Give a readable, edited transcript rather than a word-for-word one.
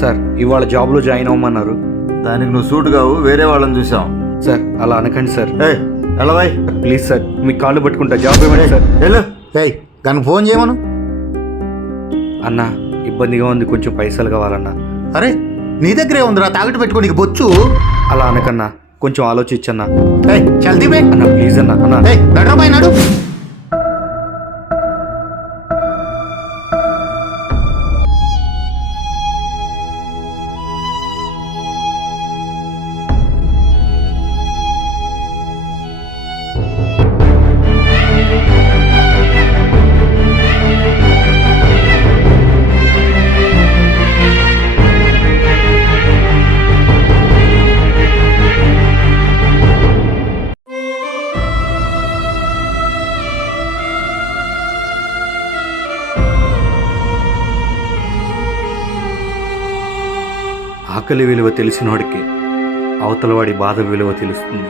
Sir ఇవాళ జాబ్లో join అవ్వమన్నారు. దానికి నువ్వు సూట్ కావు, వేరే వాళ్ళని చూసాం. సార్ అలా అనకండి సార్. ఎలవాయ్ ప్లీజ్ సార్, మీ కాళ్ళు పట్టుకుంటా, జాబ్ ఇవ్వండి సార్. వెళ్ళు. కానీ ఫోన్ చేయమను. అన్నా ఇబ్బందిగా ఉంది, కొంచెం పైసలు కావాలన్నా. అరే నీ దగ్గరే ఉందిరా, తాగట్టు పెట్టుకో, నీకు బొచ్చు. అలా అనకన్నా, కొంచెం ఆలోచించన్నా. చల్దీ బే అన్నా ప్లీజ్ అన్నా. అన్నా నడు. ఆకలి విలువ తెలిసినవాడికి అవతలవాడి బాధ విలువ తెలుస్తుంది.